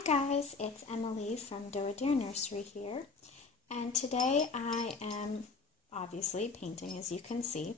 Hi guys, it's Emily from Doe Deer Nursery here, and today I am obviously painting, as you can see,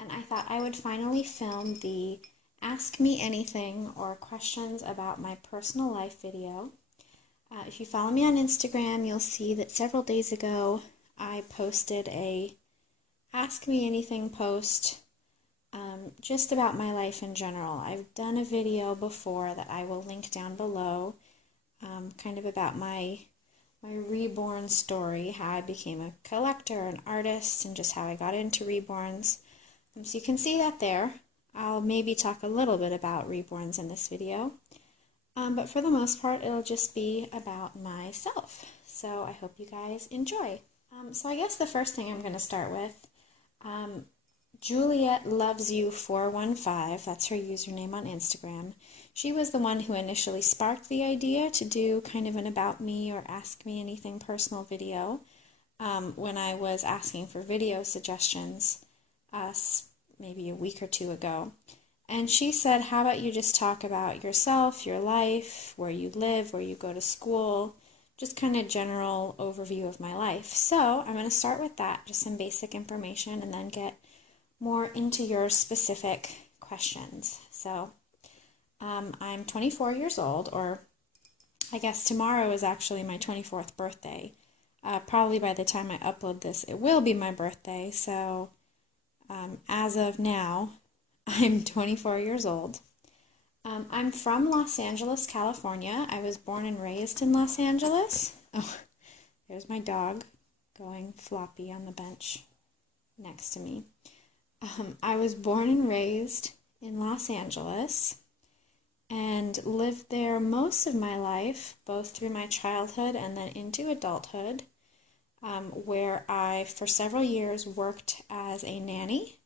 and I thought I would finally film the Ask Me Anything or questions about my personal life video. If you follow me on Instagram, you'll see that several days ago I posted a Ask Me Anything post just about my life in general. I've done a video before that I will link down below, kind of about my reborn story, how I became a collector, an artist, and just how I got into reborns. So you can see that there. I'll maybe talk a little bit about reborns in this video, but for the most part it'll just be about myself. So I hope you guys enjoy. So I guess the first thing I'm going to start with, Juliet Loves You 415, that's her username on Instagram. She was the one who initially sparked the idea to do kind of an About Me or Ask Me Anything personal video when I was asking for video suggestions maybe a week or two ago. And she said, how about you just talk about yourself, your life, where you live, where you go to school, just kind of general overview of my life. So I'm going to start with that, just some basic information, and then get more into your specific questions. So I'm 24 years old, or I guess tomorrow is actually my 24th birthday. Probably by the time I upload this, it will be my birthday. So as of now, I'm 24 years old. I'm from Los Angeles, California. I was born and raised in Los Angeles. Oh, there's my dog going floppy on the bench next to me. I was born and raised in Los Angeles and lived there most of my life, both through my childhood and then into adulthood, where I, for several years, worked as a nanny.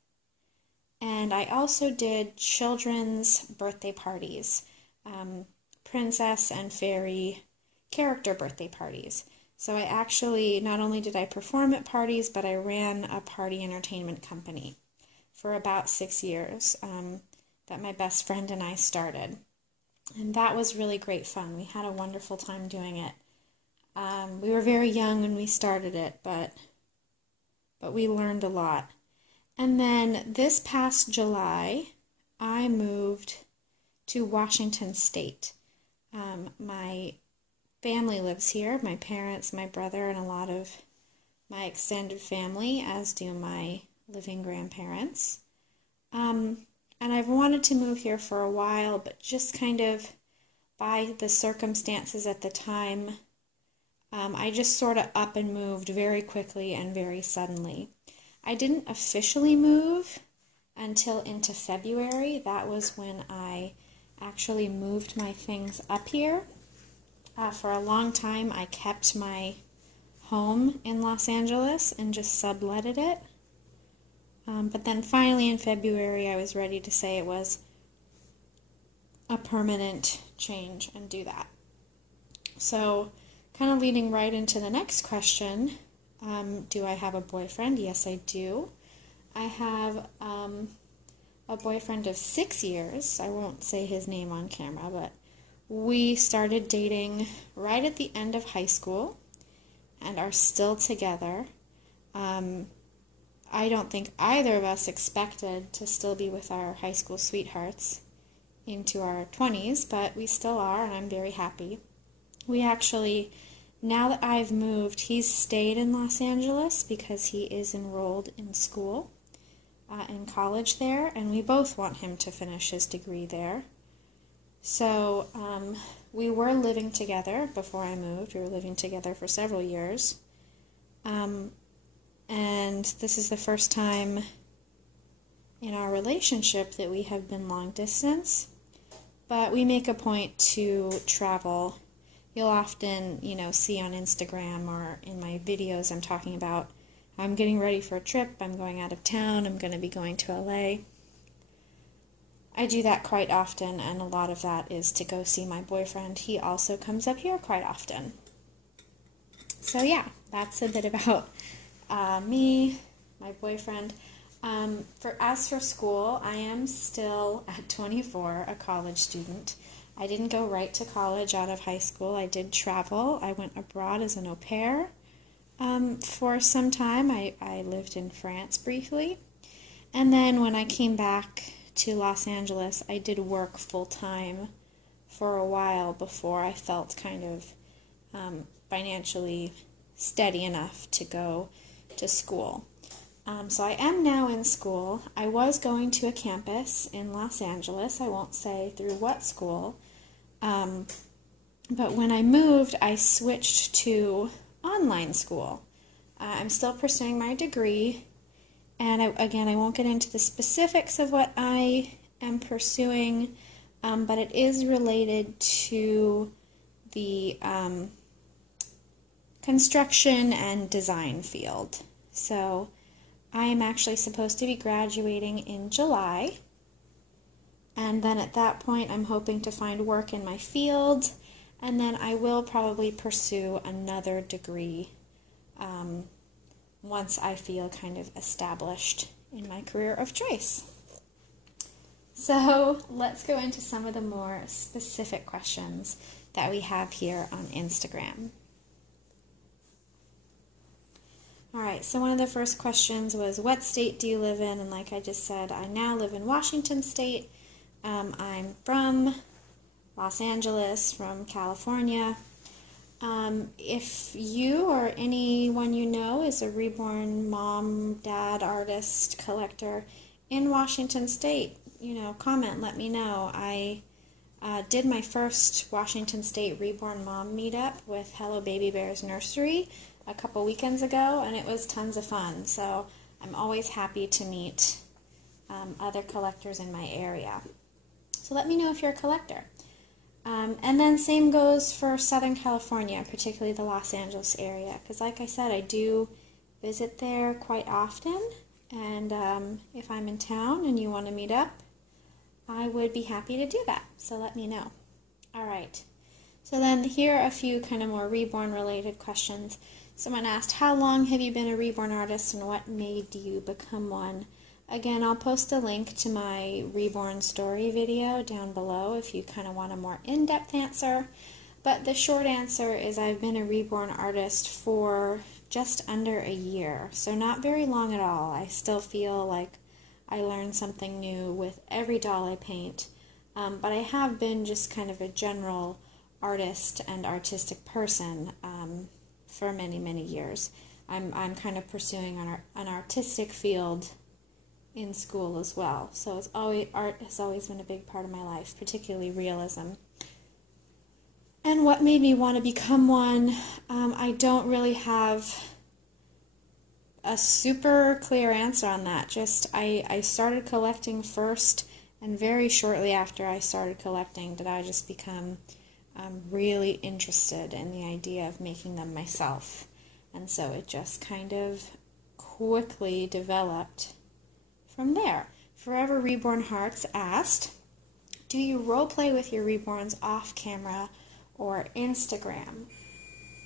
And I also did children's birthday parties, princess and fairy character birthday parties. So I actually, not only did I perform at parties, but I ran a party entertainment company for about 6 years that my best friend and I started. And that was really great fun. We had a wonderful time doing it. We were very young when we started it, but we learned a lot. And then this past July, I moved to Washington State. My family lives here, my parents, my brother, and a lot of my extended family, as do my living grandparents. And I've wanted to move here for a while, but just kind of by the circumstances at the time, I just sort of up and moved very quickly and very suddenly. I didn't officially move until into February. That was when I actually moved my things up here. For a long time, I kept my home in Los Angeles and just subletted it. But then finally in February, I was ready to say it was a permanent change and do that. So, kind of leading right into the next question, do I have a boyfriend? Yes, I do. I have a boyfriend of 6 years. I won't say his name on camera, but we started dating right at the end of high school and are still together. I don't think either of us expected to still be with our high school sweethearts into our 20s, but we still are, and I'm very happy. We actually, now that I've moved, he's stayed in Los Angeles because he is enrolled in school, in college there, and we both want him to finish his degree there. So we were living together before I moved. We were living together for several years. And this is the first time in our relationship that we have been long distance. But we make a point to travel. You'll often, see on Instagram or in my videos I'm talking about I'm getting ready for a trip, I'm going out of town, I'm going to be going to LA. I do that quite often, and a lot of that is to go see my boyfriend. He also comes up here quite often. So yeah, that's a bit about me, my boyfriend. As for school, I am still, at 24, a college student. I didn't go right to college out of high school. I did travel. I went abroad as an au pair for some time. I lived in France briefly. And then when I came back to Los Angeles, I did work full-time for a while before I felt kind of financially steady enough to go to school. So I am now in school. I was going to a campus in Los Angeles. I won't say through what school. But when I moved, I switched to online school. I'm still pursuing my degree. And again, I won't get into the specifics of what I am pursuing, but it is related to the construction and design field. So I am actually supposed to be graduating in July, and then at that point I'm hoping to find work in my field, and then I will probably pursue another degree once I feel kind of established in my career of choice. So let's go into some of the more specific questions that we have here on Instagram. All right, so one of the first questions was, what state do you live in? And like I just said, I now live in Washington State. I'm from Los Angeles, from California. If you or anyone you know is a reborn mom, dad, artist, collector in Washington State, comment, let me know. I did my first Washington State Reborn Mom meetup with Hello Baby Bears Nursery a couple weekends ago, and it was tons of fun. So I'm always happy to meet other collectors in my area. So let me know if you're a collector. And then same goes for Southern California, particularly the Los Angeles area, because like I said, I do visit there quite often, and if I'm in town and you want to meet up, I would be happy to do that, so let me know. All right, so then here are a few kind of more reborn related questions. Someone asked, how long have you been a reborn artist and what made you become one? Again, I'll post a link to my reborn story video down below if you kind of want a more in-depth answer. But the short answer is I've been a reborn artist for just under a year, so not very long at all. I still feel like I learn something new with every doll I paint, but I have been just kind of a general artist and artistic person for many, many years. I'm kind of pursuing an artistic field in school as well, so art has always been a big part of my life, particularly realism. And what made me want to become one, I don't really have a super clear answer on that. Just I started collecting first, and very shortly after I started collecting did I just become really interested in the idea of making them myself. And so it just kind of quickly developed from there. Forever Reborn Hearts asked, do you role play with your reborns off camera or Instagram?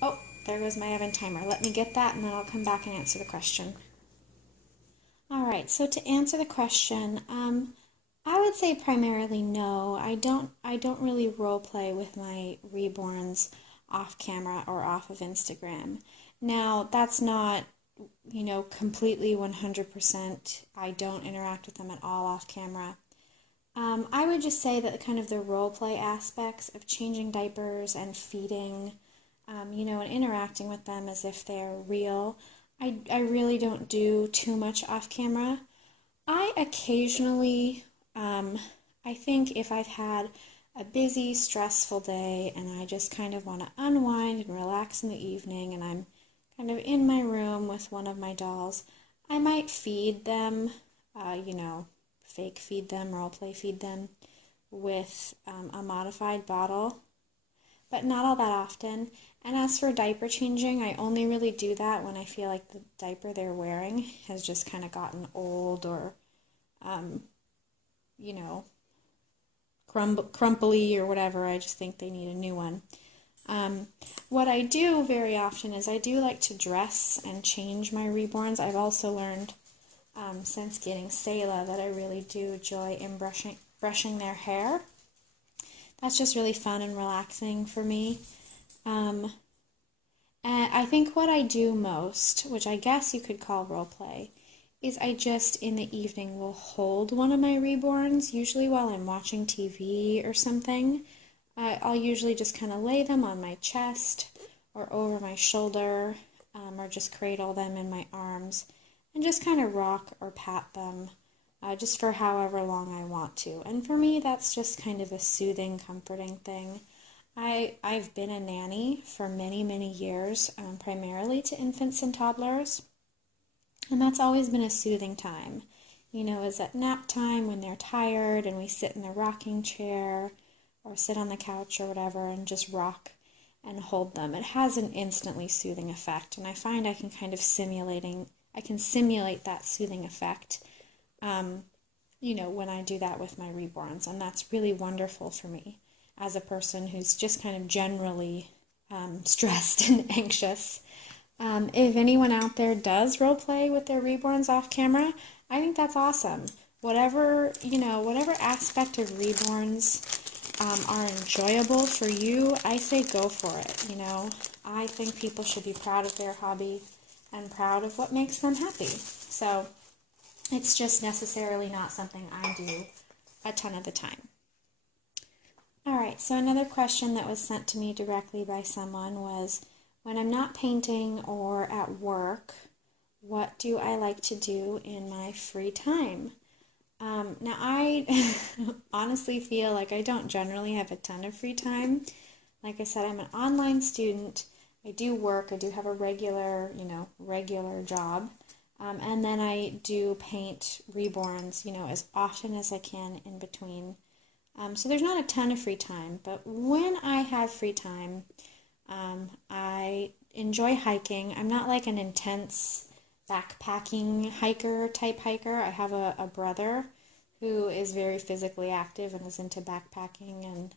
Oh, there goes my oven timer. Let me get that and then I'll come back and answer the question. Alright, so to answer the question, I would say primarily no. I don't really role play with my reborns off camera or off of Instagram. Now, that's not completely 100%. I don't interact with them at all off camera. I would just say that kind of the role play aspects of changing diapers and feeding, and interacting with them as if they're real, I really don't do too much off camera. I occasionally, I think if I've had a busy, stressful day and I just kind of want to unwind and relax in the evening and I'm kind of in my room with one of my dolls, I might feed them, fake feed them, role play feed them with a modified bottle, but not all that often. And as for diaper changing, I only really do that when I feel like the diaper they're wearing has just kind of gotten old or, crumply or whatever. I just think they need a new one. What I do very often is I do like to dress and change my reborns. I've also learned since getting Selah that I really do enjoy brushing their hair. that's just really fun and relaxing for me. And I think what I do most, which I guess you could call role play, is I just in the evening will hold one of my reborns, usually while I'm watching TV or something. I'll usually just kind of lay them on my chest or over my shoulder, or just cradle them in my arms and just kind of rock or pat them just for however long I want to. And for me, that's just kind of a soothing, comforting thing. I've been a nanny for many, many years, primarily to infants and toddlers, and that's always been a soothing time. You know, is at nap time when they're tired and we sit in the rocking chair or sit on the couch or whatever and just rock and hold them. It has an instantly soothing effect, and I find I can simulate that soothing effect, when I do that with my reborns, and that's really wonderful for me as a person who's just kind of generally stressed and anxious. If anyone out there does role play with their reborns off camera, I think that's awesome. Whatever aspect of reborns are enjoyable for you, I say go for it. I think people should be proud of their hobby and proud of what makes them happy. So it's just necessarily not something I do a ton of the time. All right, so another question that was sent to me directly by someone was, when I'm not painting or at work, what do I like to do in my free time? Now, I honestly feel like I don't generally have a ton of free time. Like I said, I'm an online student. I do work. I do have a regular job. And then I do paint reborns, as often as I can in between. So there's not a ton of free time, but when I have free time, I enjoy hiking. I'm not like an intense backpacking type hiker. I have a brother who is very physically active and is into backpacking and,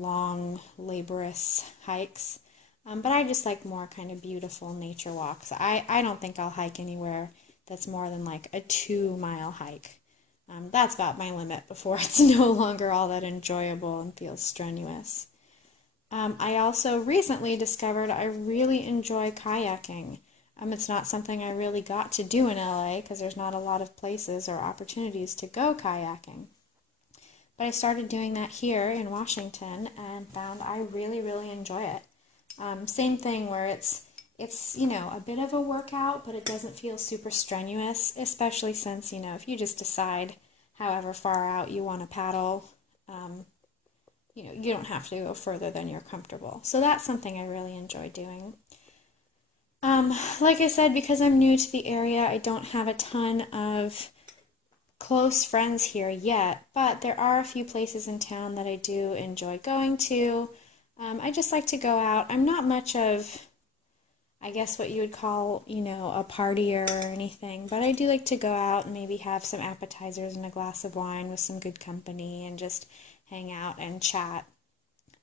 long, laborious hikes. But I just like more kind of beautiful nature walks. I don't think I'll hike anywhere that's more than like a 2-mile hike. That's about my limit before it's no longer all that enjoyable and feels strenuous. I also recently discovered I really enjoy kayaking. It's not something I really got to do in LA because there's not a lot of places or opportunities to go kayaking. But I started doing that here in Washington and found I really, really enjoy it. Same thing where it's a bit of a workout, but it doesn't feel super strenuous, especially since, if you just decide however far out you want to paddle, you don't have to go further than you're comfortable. So that's something I really enjoy doing. Like I said, because I'm new to the area, I don't have a ton of close friends here yet, but there are a few places in town that I do enjoy going to. I just like to go out. I'm not much of, I guess, what you would call, a partier or anything, but I do like to go out and maybe have some appetizers and a glass of wine with some good company and just hang out and chat.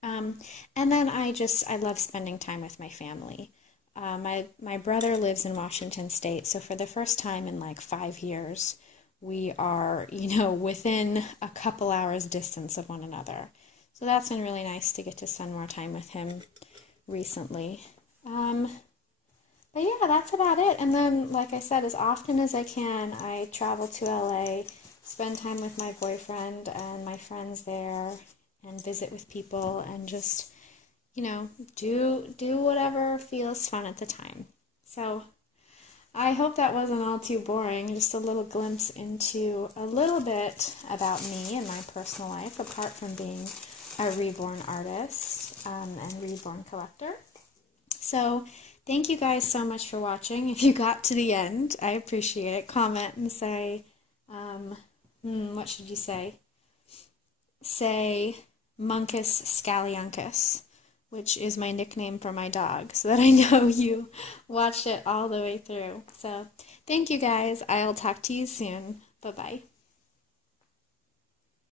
And then I love spending time with my family. My brother lives in Washington State, so for the first time in like 5 years, we are, within a couple hours distance of one another. So that's been really nice to get to spend more time with him recently. But yeah, that's about it. And then, like I said, as often as I can, I travel to LA, spend time with my boyfriend and my friends there, and visit with people, and just, do whatever feels fun at the time. So I hope that wasn't all too boring, just a little glimpse into a little bit about me and my personal life, apart from being a reborn artist and reborn collector. So thank you guys so much for watching. If you got to the end, I appreciate it. Comment and say, what should you say? Say Muncus Scalliuncus, which is my nickname for my dog, so that I know you watched it all the way through. So thank you guys. I'll talk to you soon. Bye-bye.